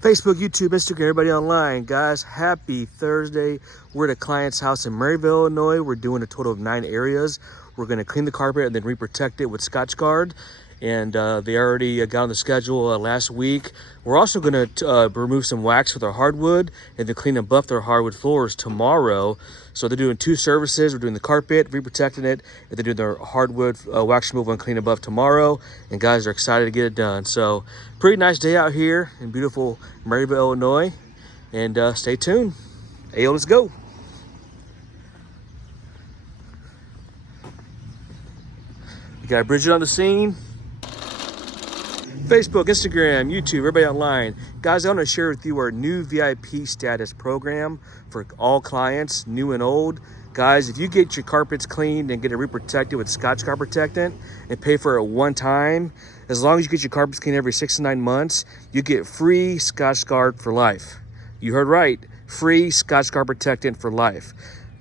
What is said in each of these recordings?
Facebook, YouTube, Instagram, everybody online. Guys, happy Thursday. We're at a client's house in Maryville, Illinois. We're doing a total of 9 areas. We're going to clean the carpet and then re-protect it with Scotch Guard. And they already got on the schedule last week. We're also going to remove some wax with our hardwood and then clean and buff their hardwood floors tomorrow. So they're doing 2 services. We're doing the carpet, re-protecting it, and they're doing their hardwood wax removal and clean and buff tomorrow. And guys are excited to get it done. So pretty nice day out here in beautiful Maryville, Illinois. And stay tuned. AO, let's go. We got Bridget on the scene. Facebook, Instagram, YouTube, everybody online. Guys, I want to share with you our new VIP status program for all clients, new and old. Guys, if you get your carpets cleaned and get it re-protected with Scotch Guard Protectant and pay for it one time, as long as you get your carpets cleaned every 6 to 9 months, you get free Scotch Guard for life. You heard right, free Scotch Guard Protectant for life.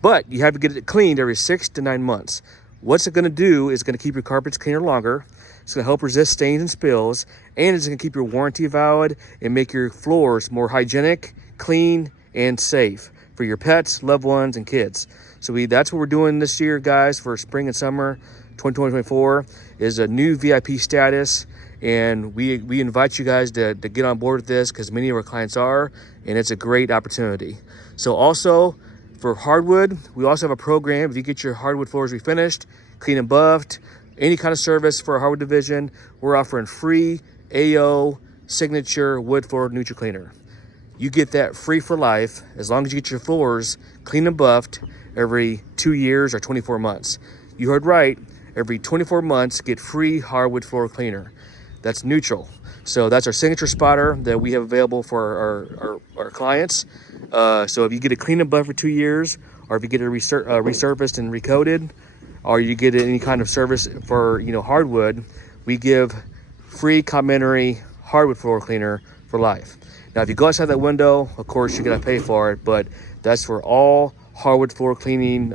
But you have to get it cleaned every 6 to 9 months. What's it going to do is going to keep your carpets cleaner longer. It's going to help resist stains and spills, and it's going to keep your warranty valid and make your floors more hygienic, clean, and safe for your pets, loved ones, and kids. So that's what we're doing this year, guys, for spring and summer 2024 is a new VIP status, and we invite you guys to get on board with this because many of our clients are, and it's a great opportunity. So also for hardwood, we also have a program. If you get your hardwood floors refinished, clean and buffed, any kind of service for our hardwood division, we're offering free AO signature wood floor neutral cleaner. You get that free for life as long as you get your floors clean and buffed every 2 years or 24 months. You heard right, every 24 months, get free hardwood floor cleaner. That's neutral. So that's our signature spotter that we have available for our clients. So if you get a clean and buff for 2 years, or if you get it resurfaced and recoated, or you get any kind of service for hardwood, we give free complimentary hardwood floor cleaner for life. Now, if you go outside that window, of course you're gonna pay for it, but that's for all hardwood floor cleaning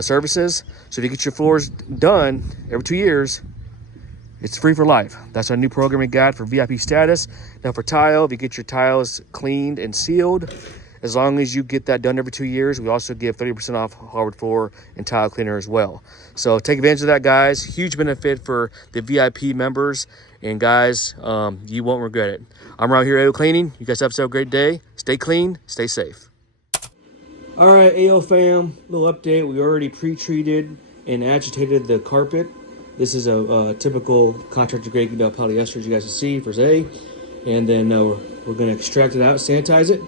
services. So if you get your floors done every 2 years, it's free for life. That's our new program we got for VIP status. Now for tile, if you get your tiles cleaned and sealed, as long as you get that done every 2 years, we also give 30% off hardwood floor and tile cleaner as well. So take advantage of that, guys. Huge benefit for the VIP members. And guys, you won't regret it. I'm around here at AOCleaning. You guys have a great day. Stay clean, stay safe. All right, AO fam, little update. We already pre-treated and agitated the carpet. This is a typical contractor grade polyester, as you guys can see, for A. And then we're gonna extract it out, sanitize it,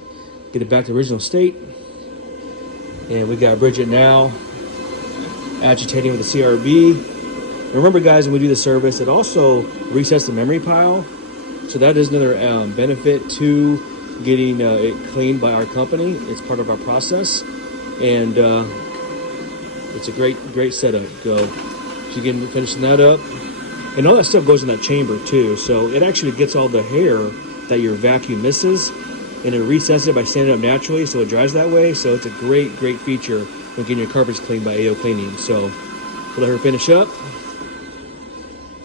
get it back to the original state. And we got Bridget now agitating with the CRB. And remember, guys, when we do the service, it also resets the memory pile. So that is another benefit to getting it cleaned by our company. It's part of our process. And it's a great setup. So again, finishing that up. And all that stuff goes in that chamber too. So it actually gets all the hair that your vacuum misses, and it resets it by standing up naturally, so it dries that way. So it's a great feature when getting your carpets cleaned by AOCleaning. So we'll let her finish up.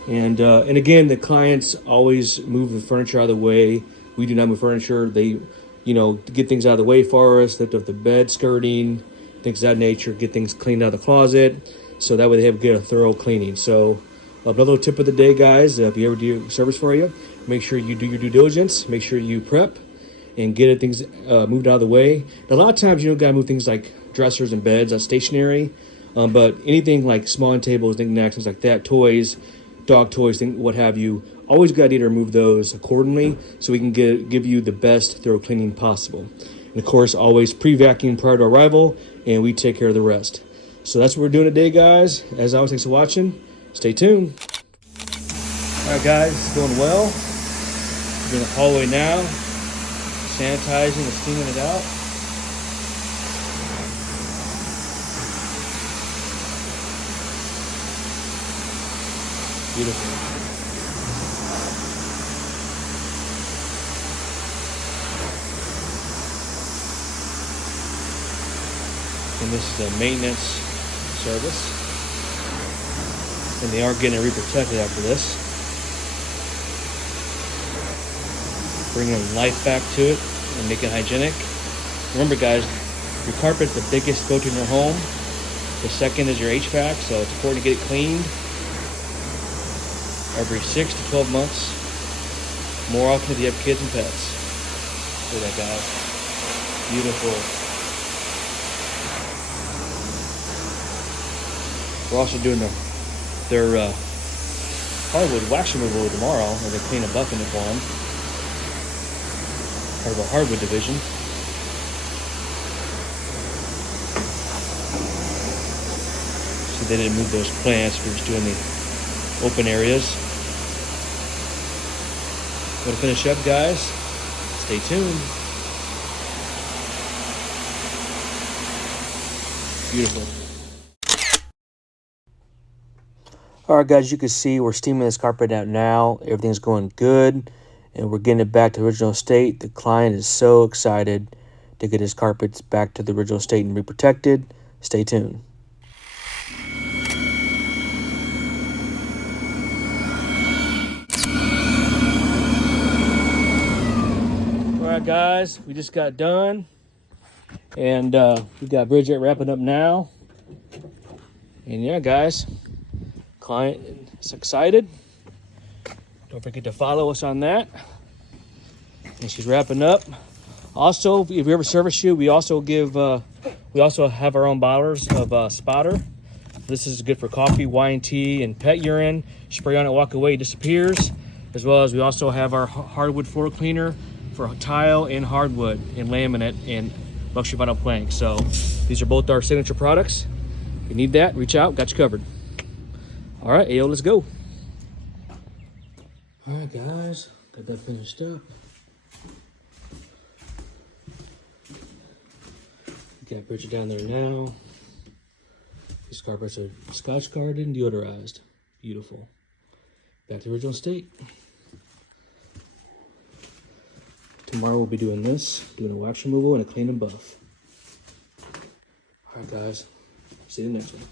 And again, the clients always move the furniture out of the way. We do not move furniture. They, get things out of the way for us, lift up the bed skirting, things of that nature, get things cleaned out of the closet. So that way they get a thorough cleaning. So another tip of the day, guys, if you ever do service for you, make sure you do your due diligence, make sure you prep and get things moved out of the way. A lot of times you don't gotta move things like dressers and beds, that's stationary, but anything like small end tables, knickknacks, things like that, toys, dog toys, what have you, always got to remove those accordingly so we can give you the best thorough cleaning possible. And of course, always pre-vacuum prior to arrival, and we take care of the rest. So that's what we're doing today, guys. As always, thanks for watching. Stay tuned. All right, guys, it's going well. We're in the hallway now, sanitizing and steaming it out. Beautiful. And this is a maintenance service. And they are getting re-protected after this. bringing life back to it and make it hygienic. Remember guys, your carpet's the biggest filter in your home. The second is your HVAC, so it's important to get it cleaned every 6 to 12 months. More often if you have kids and pets. Look at that, guys. Beautiful. We're also doing their hardwood wax removal tomorrow, or they clean a bucket for them. Part of our hardwood division. So they didn't move those plants. We're just doing the open areas. Going to finish up, guys. Stay tuned. Beautiful. All right, guys, you can see we're steaming this carpet out now. Everything's going good, and we're getting it back to the original state. The client is so excited to get his carpets back to the original state and reprotected. Stay tuned. All right, guys, we just got done, and we got Bridget wrapping up now. And yeah, guys, client is excited. Don't forget to follow us on that. And she's wrapping up. Also, if we ever service you, we also give we also have our own bottlers of spotter. This is good for coffee, wine, tea, and pet urine. Spray on it, walk away, it disappears. As well as we also have our hardwood floor cleaner for tile and hardwood and laminate and luxury vinyl plank. So these are both our signature products. If you need that, reach out, got you covered. All right, AO, let's go. All right, guys, got that finished up. Got Bridget down there now. These carpets are Scotch guarded and deodorized. Beautiful. Back to original state. Tomorrow we'll be doing this, doing a wax removal and a clean and buff. All right, guys, see you in the next one.